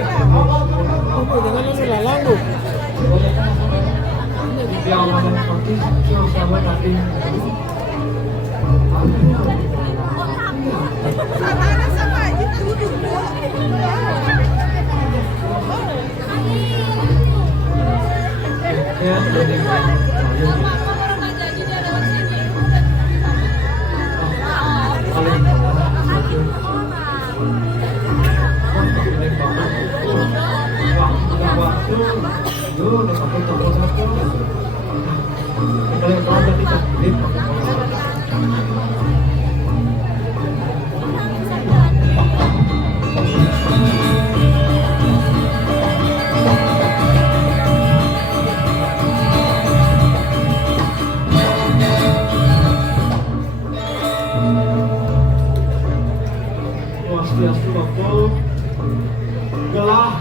Apa dengan anu lalangu? Yang mana seperti sama tadi. Sama itu dulu. Ya, jadi Swastiastu waktu gelah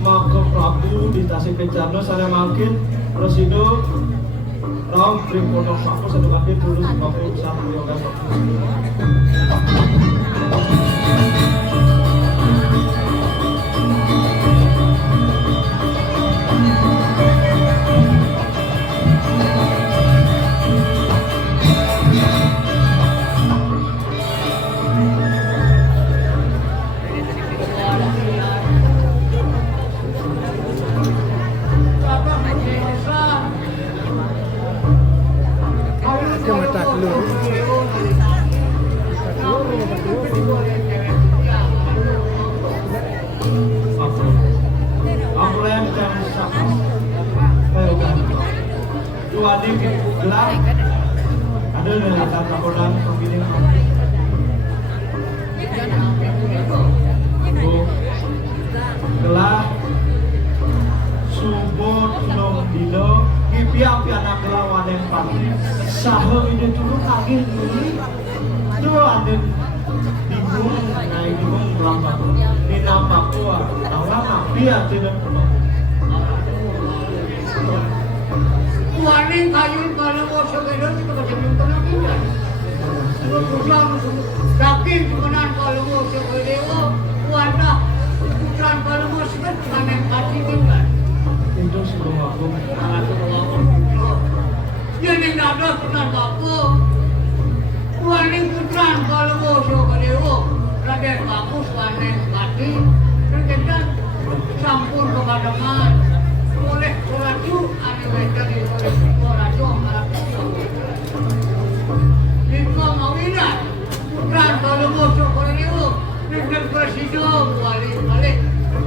Maka Prabu di Tasik Kencana saya makin Resido Ram Primpono Sapu satu kaki dulu Bapak Sapu Yoga Sapu. Ada dengan kata kodam pemilih gelah subot nong dino pipi anak gelah waden pati saho ini dulu kagil dulu itu ada bingung naik bingung melambak di nampak tua awak dia tidak pernah warning kayu kalau mau segera kita baca bintang kita. Putra daging kemenan kalau mau segera warna putra kalau mau segera panen pasti kita. itu sebelum aku Dia ni nada putra aku. Warning putra kalau mau segera rakyat bagus panen pasti dan kita campur kepada man. Oleh raju ada menjadi oleh raju malah lima mawinat putra kalau musuh kalau itu dengan presiden balik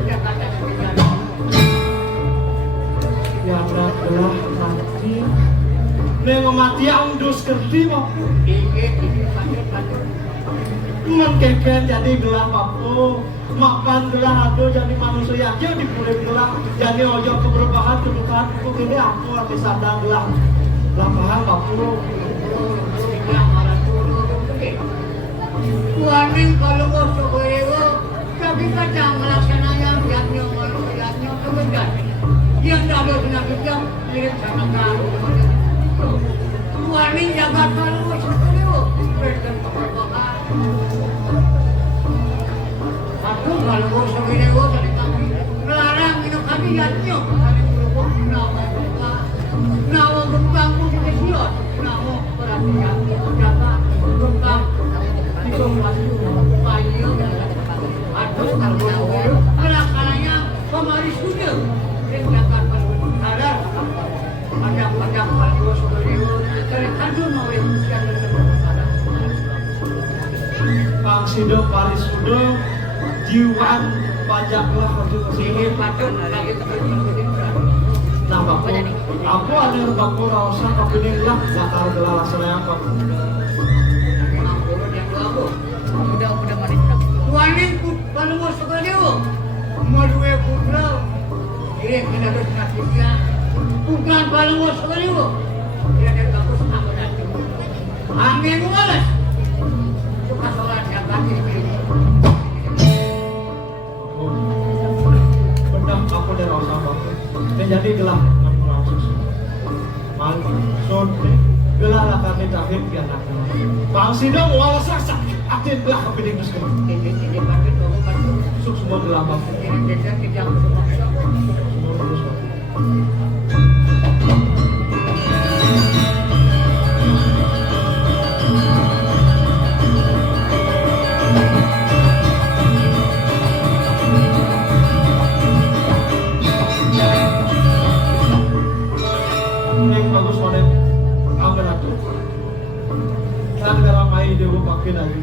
Jakarta Selatan yang adalah nanti mati undus kerti mapu ini patut mengkeken jadi gelah mapu makan gelah ado jadi manusia aja dipulih gelah jadi ojo keberbahan kedukaan itu ini aku lagi sadar gelah lapangan mapu warning kalau musuh kalau tapi kadang melaksanakan yang manusianya kemudian yang ada penyakitnya mirip sama kamu warning jaga kalau musuh kalau berikan keberbahan aku kalau mau segini gua tadi kami melarang minum kami jatuh kami berhubung nawa gembang pun kita siot nawa perhatian jaga gembang itu masih bayu atau kalau pelaksananya kemari sudah dan jangan berharap ada kalau segini dari kandung mau yang Bang Sido Paris Sudo jiwan pajaklah sini patut lagi nah baku aku ada baku rasa kepiling lah bakal gelar selaya apa udah mari wanita kalau mau sekali mau dua putra ini kita harus nasibnya bukan kalau mau sekali dia ada bagus apa nanti amin walas suka sholat jaga diri aku dan rasa baku menjadi gelah malu gelah lah kami tahun pian aku Bang Sido walas sakit Atin belah ke piring terus kan. Ini pakai toko bantu. Suk semua gelambang. Yang desa kejang semua. Semua terus kan. Yang bagus mana? Aman aku. Saat dalam main dia pakai lagi.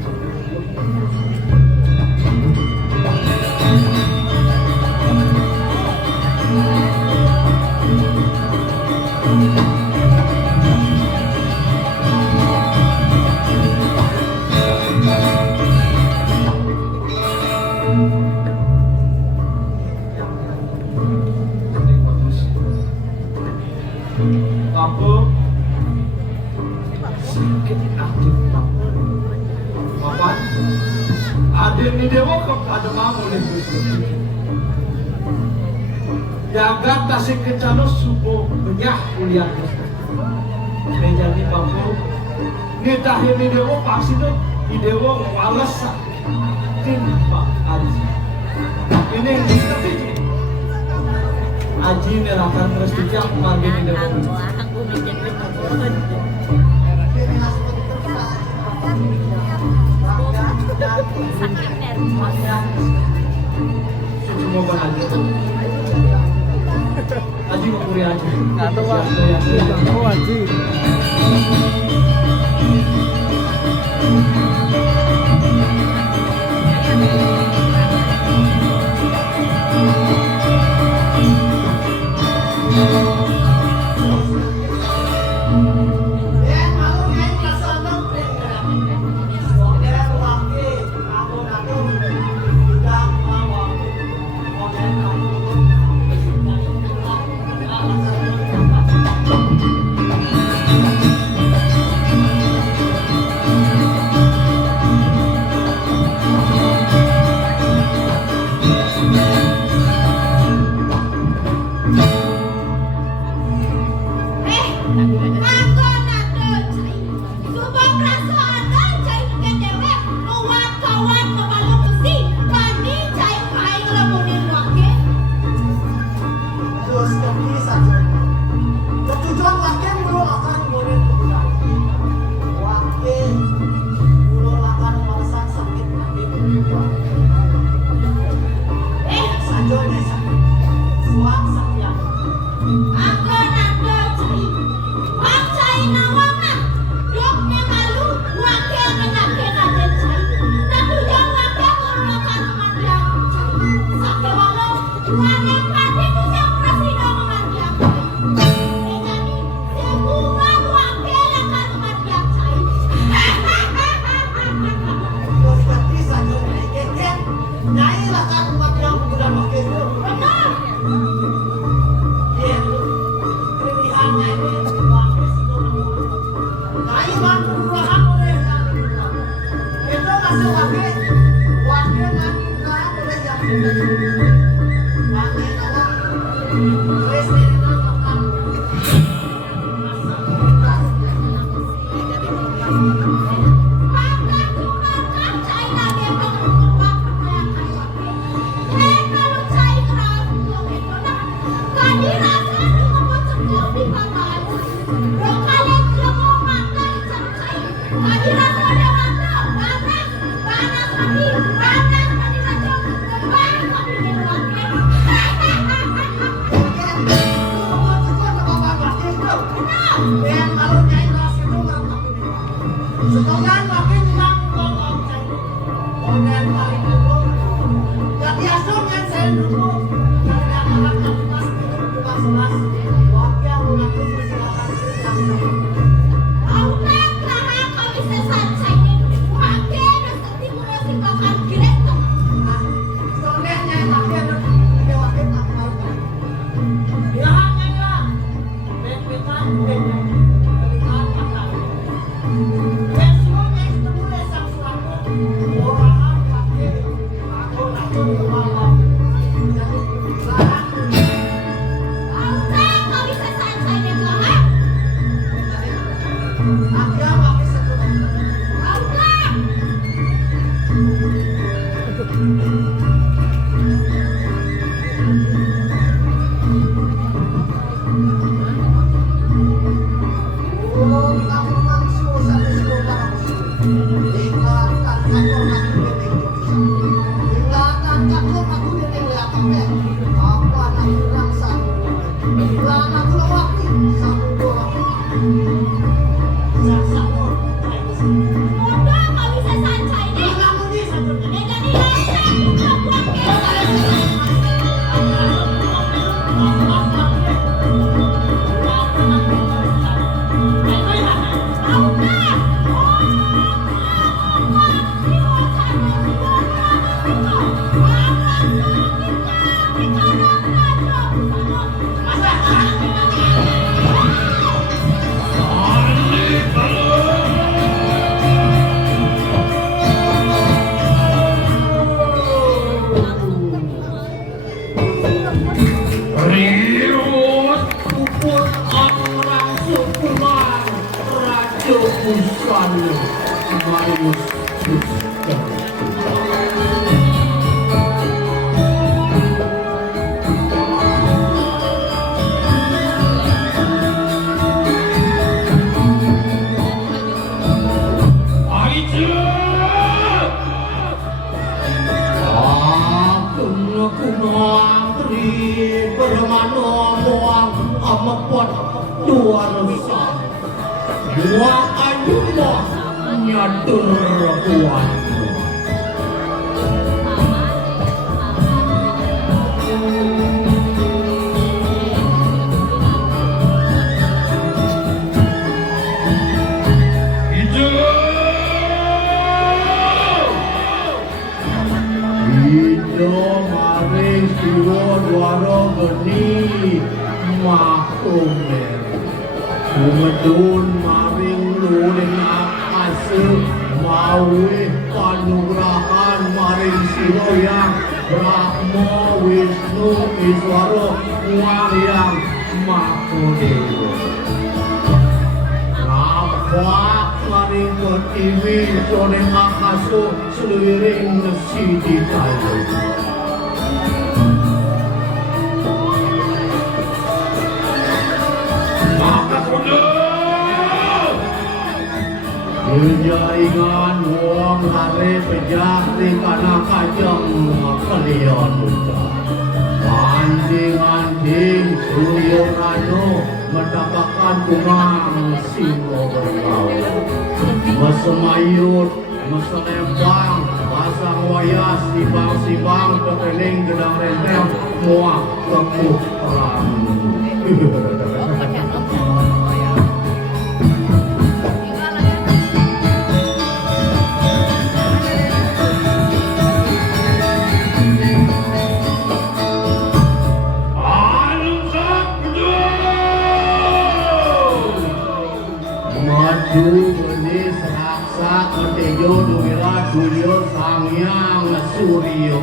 Aku sakit hati Bapak ada ni dewa kok ada mamu ni jaga tasik kecano subuh banyak kuliah menjadi bambu ni tahir ni dewa pasti tu ni dewa malas timpa aji ini aji nerakan terus dijak margi ni dewa semua aja aji mau kuliah aja nggak tahu aji Usana Marius Dua ayulah nyatur kuat. Hidup maring siwa dwara geni makumer. Kumedun maring luring akase mawi panugrahan maring siroyang Brahma Wisnu Iswara Waryang Mahadewa. Rapak maring ketiwi sore akaso seliring sidi kayu. Jaingan wong hare pejah di kana kajang kalian muda. Anjing-anjing Suryo Rano mendapatkan kumang singo berkau. Mesemayut, meselembang, pasang wayas, sibang-sibang, kekening gedang renteng, muak kepuh perang. Beni seraksa ketejo duwira dulyo sangyang suryo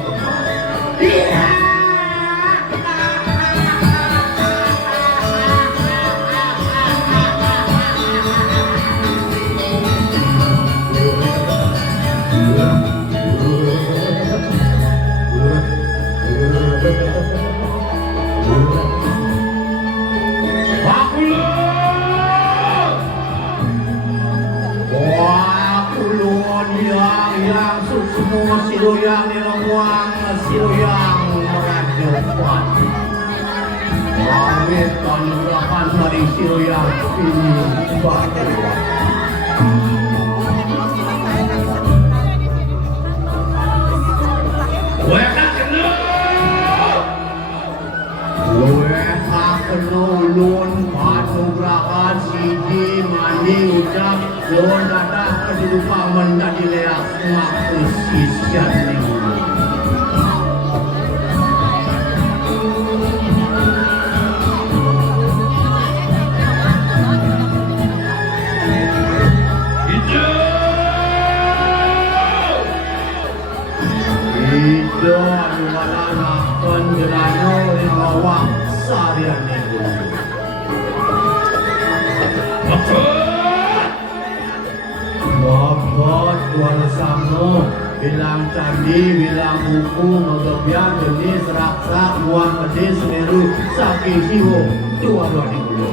semua siloyang nilamuang siloyang merajapan Amit panugrahan dari siloyang ini batuan Weka kena ulun panugrahan siji mani ucap ulun datang kedudukan menjadi leak waktu sisian ini Hidup adalah penjelano yang lawak sarian itu. Bapak Tuan Samo bilang candi, bilang buku, nodobian, jenis, raksa, buang pedis, semeru, sakit siwo, dua-dua di bulu.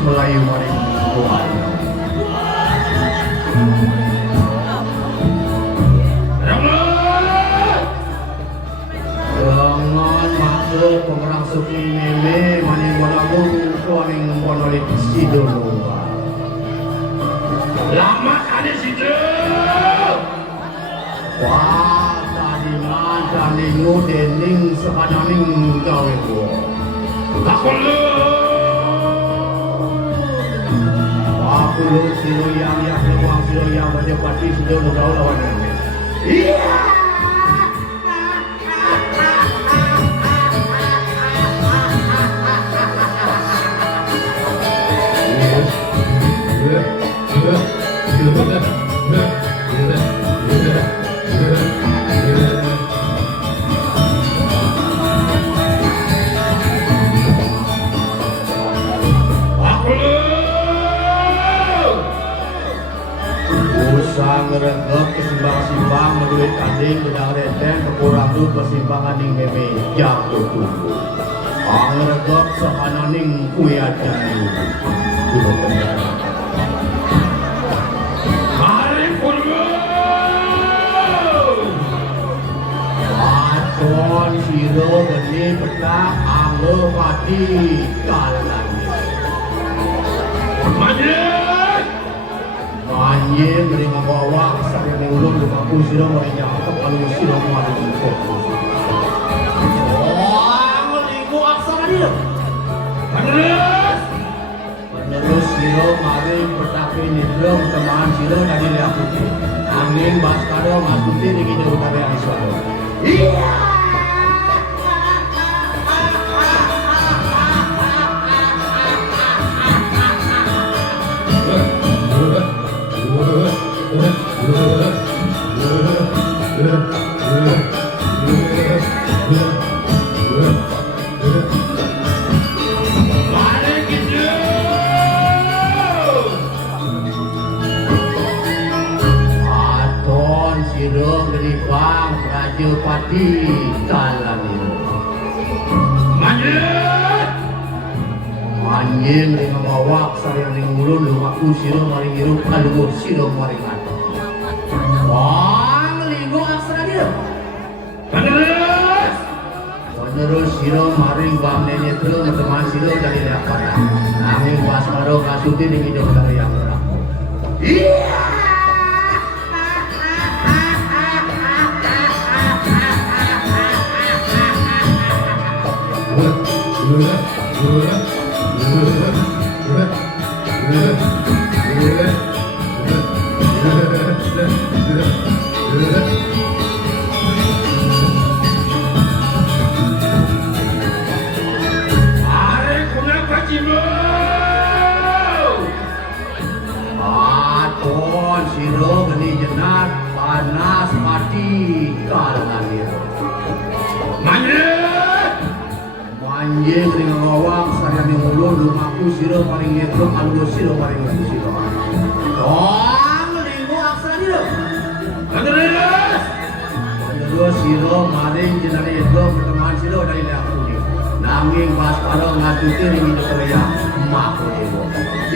Melayu maring Tuhan. Jangan Siro pemerang suki meme maning bonabung kuaning monolit sidulunga. Lama kali situ. Wah tadi mah ning dening sakananing gawe ko. Aku lu. Aku lu siro yang ruang siro yang berjepati sidulunga gaul lawan. Iya. Ngerenggep kesimbang-simbang menduit tanding bedang reten kekurang du kesimbangan ning meme jatuh tubuh ngerenggep sakananing kue ajani dulu kendaraan Mari purba. Aton siro geni petak anggo pati kalan anjing dari ngabawa saya yang ulun dengan siro mereka kalau siro madu untuk meliku aksara dia menerus siro mari bertapi nidrong teman siro dari liakuti angin baskado masuti di kini utara yang suara iya Pati kalan itu anjing lima bawak saya ning ulun lumaku siro maring hirup kalungur siro maring ati wah linggo aksara dia menerus siro maring bamnen itu teman siro dari lapana nanging waskaro kasuti ning hidup dari yang orang iya Aton siro geni jenat panas mati kalan itu anjing ring ngawang saya ning ulun lumaku siro paling ngetro algo siro paling lagi siro dong linggo aksara dia menerus siro maring jenari itu pertemuan siro dari liakuni nanging pas karo ngatuti ring hidup kaya emak itu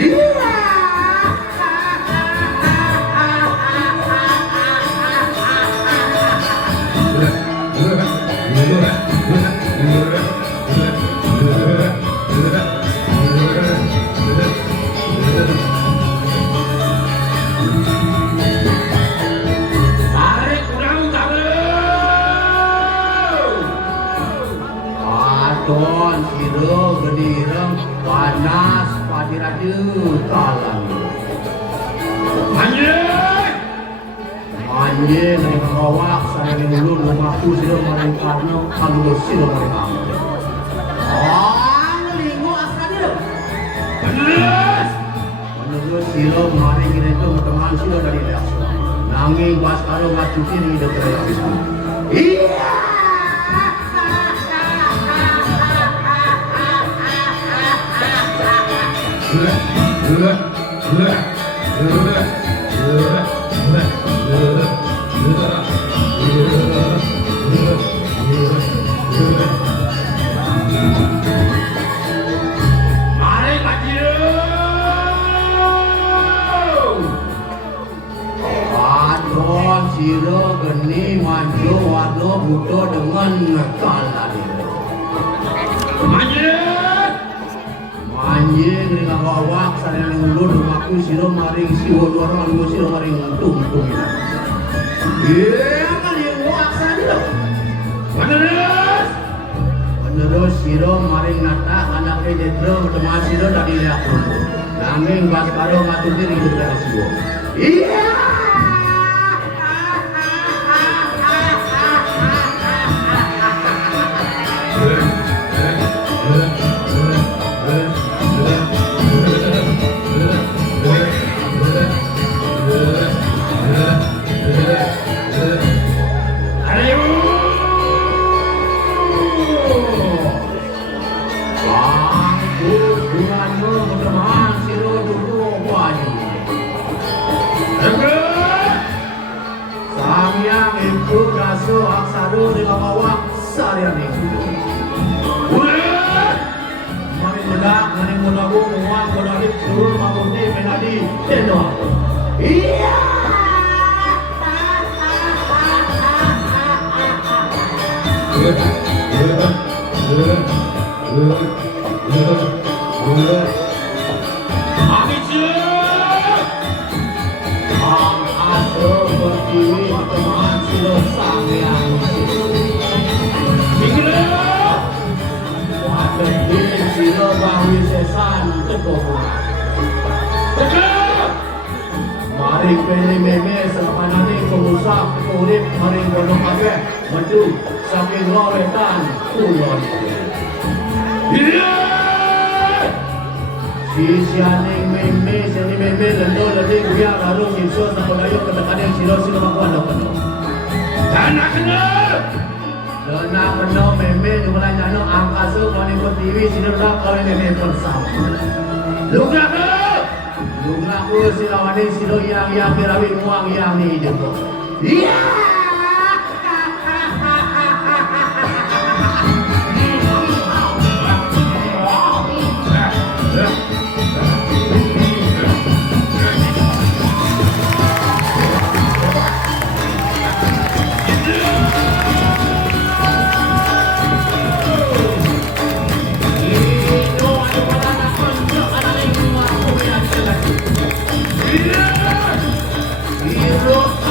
iya Aton siro gedirem panas padi raju kalan anjing dari ngawak saya ning ulun lumaku siro maring karno kalau siro maring kamu linggo aksara dia menerus siro maring itu teman siro dari dakso nanging pas karo ngacuti ning hidup raya iya Mari kajiu. Aton siro geni maju warno buto dengan kalan sana yang ulur aku siro maring siwo dorong aku siro maring tungtung ini. Iya kan yang waksa dia. Menerus siro maring nata anak edetro teman siro dari liak rumpu. Nanging Baskaro ngatu diri hidup dari siwo. Iya. Samyang itu rasu aksado di bawah sarian itu. Mari bedak, mari mudaku muang kodalik seluruh mabuti menadi tendo. Iya. Teman silo samyang wadah silo bahui sesan tekohon mari pilih meme sepanani pengusaha urip mari bodoh kafe maju saking lawetan kulon sianing meme sini meme lendo lagi biar lalu nyusul nakodayo kedekatan silo silo makuan penuh Dana kena meme dimulai jano angka su maning TV silo dak kawin meme bersama Lugaku silawani silo yang birawi muang yang ni jemput iya Terus